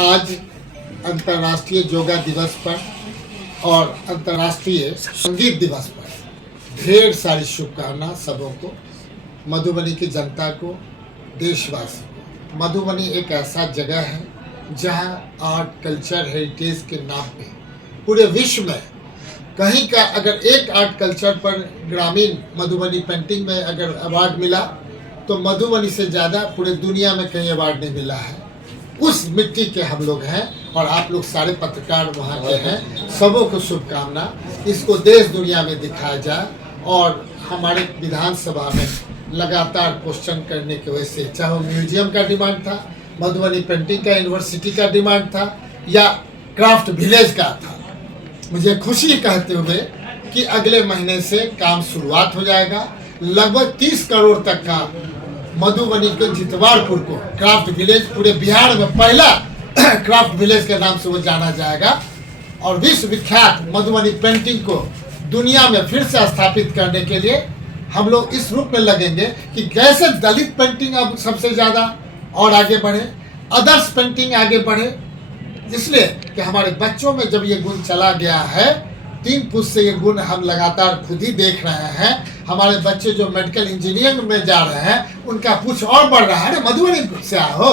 आज अंतर्राष्ट्रीय योगा दिवस पर और अंतर्राष्ट्रीय संगीत दिवस पर ढेर सारी शुभकामनाएं सबों को, मधुबनी की जनता को, देशवासी को। मधुबनी एक ऐसा जगह है जहां आर्ट कल्चर हेरिटेज के नाम पे पूरे विश्व में कहीं का अगर एक आर्ट कल्चर पर ग्रामीण मधुबनी पेंटिंग में अगर अवार्ड मिला तो मधुबनी से ज़्यादा पूरे दुनिया में कहीं अवार्ड नहीं मिला है। उस मिट्टी के हम लोग हैं और आप लोग सारे पत्रकार वहाँ के हैं। सबों को शुभकामना, इसको देश दुनिया में दिखाया जाए और हमारे विधानसभा में लगातार क्वेश्चन करने की वजह से, चाहे वो म्यूजियम का डिमांड था, मधुबनी पेंटिंग का यूनिवर्सिटी का डिमांड था या क्राफ्ट विलेज का था, मुझे खुशी कहते हुए कि अगले महीने से काम शुरुआत हो जाएगा। लगभग 30 करोड़ तक का मधुबनी के जितवारपुर को क्राफ्ट विलेज, पूरे बिहार में पहला क्राफ्ट विलेज के नाम से वो जाना जाएगा और विश्व विख्यात मधुबनी पेंटिंग को दुनिया में फिर से स्थापित करने के लिए हम लोग इस रूप में लगेंगे कि कैसे दलित पेंटिंग अब सबसे ज़्यादा और आगे बढ़े, अदर्स पेंटिंग आगे बढ़े। इसलिए कि हमारे बच्चों में जब ये गुण चला गया है, 3 पुष्ट से ये गुण हम लगातार खुद ही देख रहे हैं। हमारे बच्चे जो मेडिकल इंजीनियरिंग में जा रहे हैं उनका कुछ और बढ़ रहा है। मधुबनी से हो,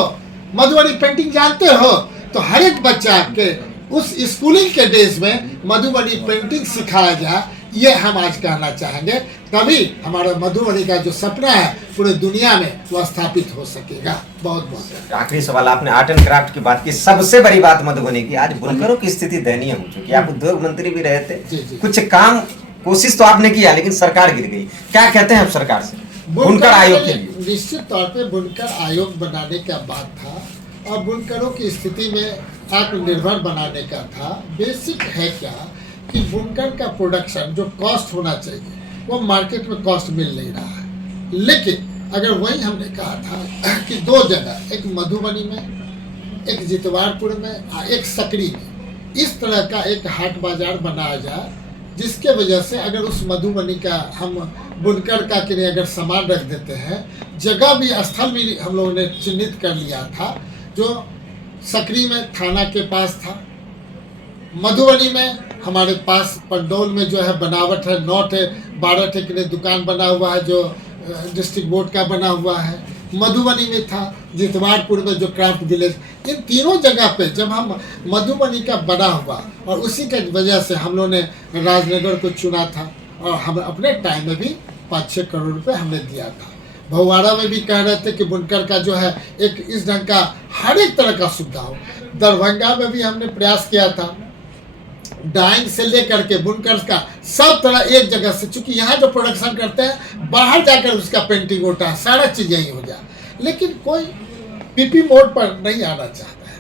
मधुबनी पेंटिंग जानते हो, तो हर एक बच्चा के उस स्कूलिंग के डेज में मधुबनी पेंटिंग सिखाया जाए, ये हम आज कहना चाहेंगे। तभी हमारा मधुबनी का जो सपना है पूरे दुनिया में वो स्थापित हो सकेगा। बहुत बहुत आखिरी सवाल, आपने आर्ट एंड क्राफ्ट की बात की, सबसे बड़ी बात मधुबनी की, आज बुनकरों की स्थिति दयनीय हो चुकी है। आप उद्योग मंत्री भी रहे थे, कुछ काम कोशिश तो आपने किया लेकिन सरकार गिर गई, क्या कहते हैं आप सरकार से बुनकर आयोग के लिए? निश्चित तौर पे बुनकर आयोग बनाने का बात था और बुनकरों की स्थिति में आत्मनिर्भर बनाने का था। बेसिक है क्या कि बुनकर का प्रोडक्शन जो कॉस्ट होना चाहिए वो मार्केट में कॉस्ट मिल नहीं रहा है। लेकिन अगर वही हमने कहा था कि 2 जगह, एक मधुबनी में, एक जितवारपुर में, एक सकरी में, इस तरह का एक हाट बाजार बनाया जाए, जिसके वजह से अगर उस मधुबनी का हम बुनकर का के लिए अगर सामान रख देते हैं, जगह भी, स्थल भी हम लोगों ने चिन्हित कर लिया था, जो सकरी में थाना के पास था, मधुबनी में हमारे पास पंडौल में जो है बनावट है, 9 है 12 ठे के लिए दुकान बना हुआ है जो डिस्ट्रिक्ट बोर्ड का बना हुआ है, मधुबनी में था, जितवारपुर में जो क्राफ्ट विलेज, इन तीनों जगह पे जब हम मधुबनी का बना हुआ और उसी के वजह से हम लोगों ने राजनगर को चुना था और हम अपने टाइम में भी 5-6 करोड़ रुपए हमने दिया था। भगवाड़ा में भी कह रहे थे कि बुनकर का जो है एक इस ढंग का हर एक तरह का सुविधा हो। दरभंगा में भी हमने प्रयास किया था, डाइंग से लेकर के बुनकर का सब तरह एक जगह से, चूंकि यहाँ जो प्रोडक्शन करते हैं बाहर जाकर उसका पेंटिंग होता है, सारा चीज़ यही हो जाए, लेकिन कोई पीपी मोड पर नहीं आना चाहता है,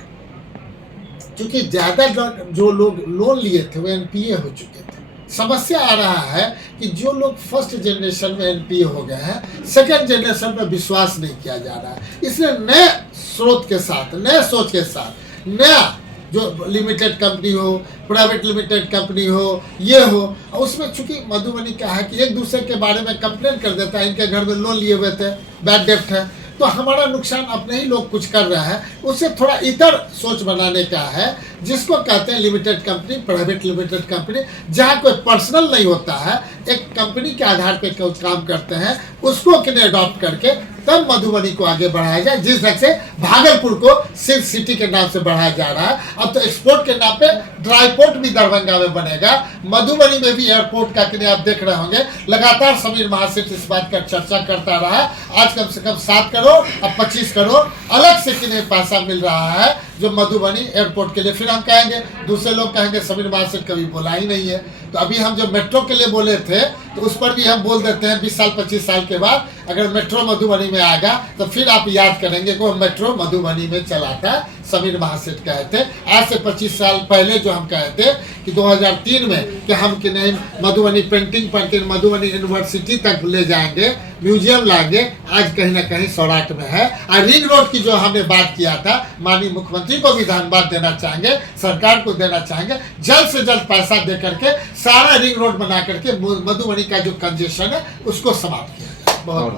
क्योंकि ज़्यादा जो लोग लोन लिए थे वो एनपीए हो चुके थे। समस्या आ रहा है कि जो लोग फर्स्ट जनरेशन में एनपीए हो गए हैं, सेकेंड जनरेशन पर विश्वास नहीं किया जा रहा है। इसलिए नए स्रोत के साथ, नए सोच के साथ, नया जो लिमिटेड कंपनी हो, प्राइवेट लिमिटेड कंपनी हो, ये हो, उसमें चूंकि मधुबनी का है कि एक दूसरे के बारे में कंप्लेन कर देता है, इनके घर में लोन लिए हुए थे, बैड डेप्ट है, तो हमारा नुकसान अपने ही लोग कुछ कर रहा है। उससे थोड़ा इतर सोच बनाने का है, जिसको कहते हैं limited company, private limited company, जहाँ कोई पर्सनल नहीं होता है, एक कंपनी के आधार पे काम करते हैं, उसको किन्हें अडॉप्ट करके तब मधुबनी को आगे बढ़ाया जाए। जिस ढंग से भागलपुर को सिल्क सिटी के नाम से बढ़ाया जा रहा है, अब तो एक्सपोर्ट के नाम पे ड्राई पोर्ट भी दरभंगा में बनेगा, मधुबनी में भी एयरपोर्ट का किन्हें आप देख रहे होंगे। लगातार समीर महासेठ इस बात का चर्चा करता रहा, आज कम से कम 7 करोड़ अब 25 करोड़ अलग से किन्हें पैसा मिल रहा है जो मधुबनी एयरपोर्ट के लिए। फिर हम कहेंगे, दूसरे लोग कहेंगे समीर महासेठ कभी बोला ही नहीं है। तो अभी हम जो मेट्रो के लिए बोले थे तो उस पर भी हम बोल देते हैं 20 साल 25 साल के बाद अगर मेट्रो मधुबनी में आएगा तो फिर आप याद करेंगे कि मेट्रो मधुबनी में चला था, समीर महासेठ कहे थे। आज से 25 साल पहले जो हम कहे थे कि 2003 में कि हम कि नहीं मधुबनी पेंटिंग पर कि मधुबनी यूनिवर्सिटी तक ले जाएंगे, म्यूजियम लाएंगे, आज कहीं ना कहीं सौराठ में है। और रिंग रोड की जो हमने बात किया था, माननीय मुख्यमंत्री को भी धन्यवाद देना चाहेंगे, सरकार को देना चाहेंगे, जल्द से जल्द पैसा दे करके सारा रिंग रोड बना करके मधुबनी का जो कंजेशन है उसको समाप्त किया जाए। बहुत